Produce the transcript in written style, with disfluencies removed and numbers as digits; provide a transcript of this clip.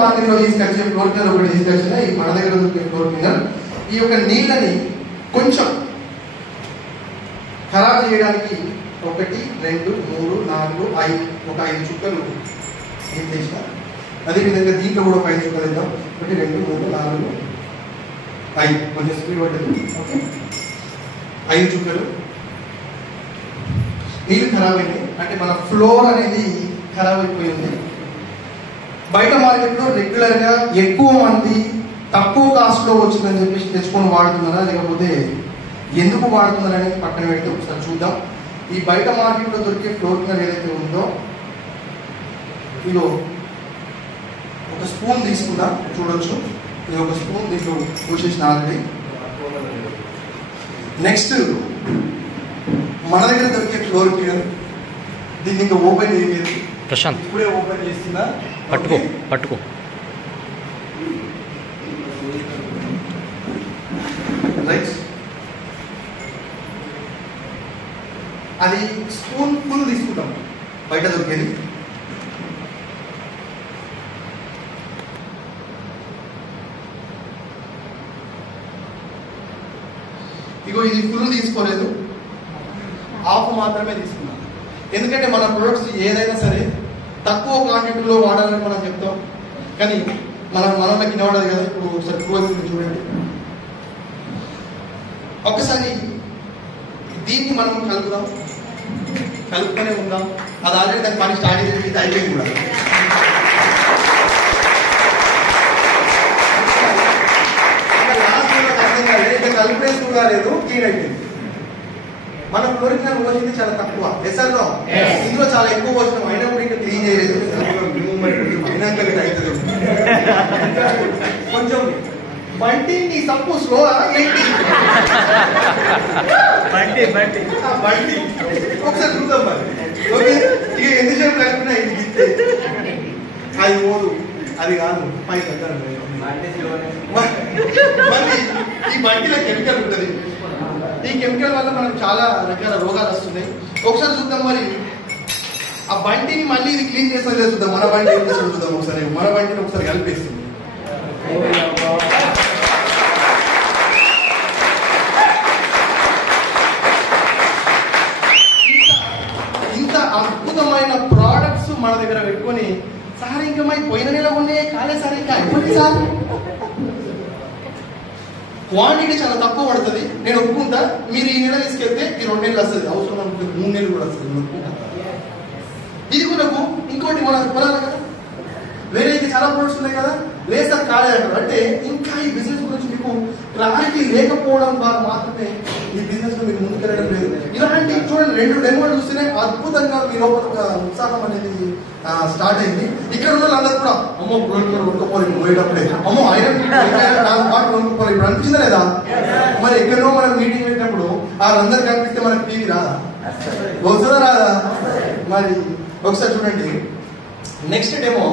మార్కెట్లో తీసుకొచ్చే floor cleaner ఒకటి తీసుకొచ్చిన ఈ మన దగ్గర దొరికే ఫ్లోర్ క్లీనర్ ఈ యొక్క నీళ్ళని కొంచెం ఖరాబ్ చేయడానికి 1 2 3 4 5 ఒక 5 చుక్కలు ఏం చేసిన అదేవిధంగా దీంట్లో కూడా 5 చుక్కలు ఇద్దాం 1 2 3 4 5 కొంచెం స్పీడ్ పడ్డది ఓకే 5 చుక్కలు నీళ్ళు ఖరాబ్ అయినాయి అంటే మన ఫ్లోర్ అనేది ఖరాబ్ అయిపోయింది. బయట మార్కెట్లో రెగ్యులర్గా ఎక్కువ మంది తక్కువ కాస్ట్లో వచ్చిందని చెప్పేసి తెచ్చుకొని వాడుతున్నారా లేకపోతే ఎందుకు వాడుతున్నారు అనేది పక్కన పెడితే ఒకసారి చూద్దాం. ఈ బయట మార్కెట్లో దొరికే ఫ్లోర్ క్లీనర్ ఏదైతే ఉందో ఇదిగో ఒక స్పూన్ తీసుకున్నా చూడొచ్చు. ఇది ఒక స్పూన్ దీంట్లో పోసేసిన ఆల్రెడీ. నెక్స్ట్ మన దగ్గర దొరికే ఫ్లోర్ క్లీనర్ దీన్ని ఇంకా ఓపెన్ చేయలేదు ప్రశాంత్, ఇప్పుడే ఓపెన్ చేస్తున్నా. పట్టుకో రైట్. అది స్పూన్ ఫుల్ తీసుకుంటాం బయట దొరికేది. ఇగో ఇది ఫుల్ తీసుకోలేదు, హాఫ్ మాత్రమే తీసుకున్నాం. ఎందుకంటే మన ప్రొడక్ట్స్ ఏదైనా సరే తక్కువ క్వాంటిటీలో వాడాలని మనం చెప్తాం, కానీ మనకి నడవడదు కదా. ఇప్పుడు ఒకసారి ప్రూవ్ చూడండి. ఒకసారి దీన్ని మనం కలుపుతూనే ఉందాం. అది ఆల్రెడీ దాని పని స్టార్ట్ చేసి అయిపోయింది కూడా. కలుపునే కూడా లేదు, క్లీన్ అయిపోయింది. మనం ఫ్లోర్ క్లీనర్ పోసింది చాలా తక్కువ ఎస్ఆర్లో, ఇందులో చాలా ఎక్కువ పోసినాం అయినా కూడా ఇంకా క్లీన్ చేయలేదు. కొంచెం బంటి నీ తప్పు స్లో బంటి ఒకసారి చూద్దాం మరి. ఓకే ఇక ఎంతసేపు లేకుండా ఇది గిస్తే అది పోదు, అది కాదు పై దగ్గర. మళ్ళీ ఈ బంటిలో కెమికల్ ఉంటుంది, ఈ కెమికల్ వల్ల మనకు చాలా రకాల రోగాలు వస్తున్నాయి. ఒకసారి చూద్దాం మరి ఆ బంటిని మళ్ళీ ఇది క్లీన్ చేస్తే చూద్దాం. మన బండి ఏం చేస్తుంది చూద్దాం ఒకసారి. మన బంటిని ఒకసారి కలిపేస్తుంది. ఇంత అద్భుతమైన ప్రోడక్ట్స్ మన దగ్గర పెట్టుకొని సార్ ఇంకా మరి పోయిన నెల ఉన్నాయి కాలే సార్ ఇంకా అయిపోయింది సార్. క్వాంటిటీ చాలా తక్కువ పడుతుంది, నేను ఒప్పుకుంటా. మీరు ఈ నెల తీసుకెళ్తే ఈ 2 నెలలు వస్తుంది, అవసరం అనుకుంటే 3 నెలలు కూడా వస్తుంది, నేను ఒప్పుకుంటా. ఇది కూడా ఇంకోటి మనం కొనాలి కదా, వేరే అయితే చాలా ప్రొడక్ట్స్ ఉన్నాయి కదా. లేదు సార్ కాలేదు అంటారు. అంటే ఇంకా ఈ బిజినెస్ గురించి మీకు క్లారిటీ లేకపోవడం ద్వారా మాత్రమే ఈ బిజినెస్ లో మీరు ముందుకెళ్ళడం లేదు. ఇలాంటి చూడండి 2 డెమోలు చూస్తేనే అద్భుతంగా మీ లోపల ఒక ఉత్సాహం అనేది స్టార్ట్ అయింది. ఇక్కడ ఉన్న వాళ్ళందరూ కూడా అమ్మో వండుకోవాలి పోయేటప్పుడే, అమ్మో ఐరన్ పాటు వండుకోవాలి ఇప్పుడు అనిపించిందా లేదా? మరి ఎక్కడో మనం మీటింగ్ పెట్టినప్పుడు వాళ్ళందరూ కనిపిస్తే మనకి టీవీ రాదా? వస్తుందా రాదా? మరి ఒకసారి చూడండి నెక్స్ట్ డెమో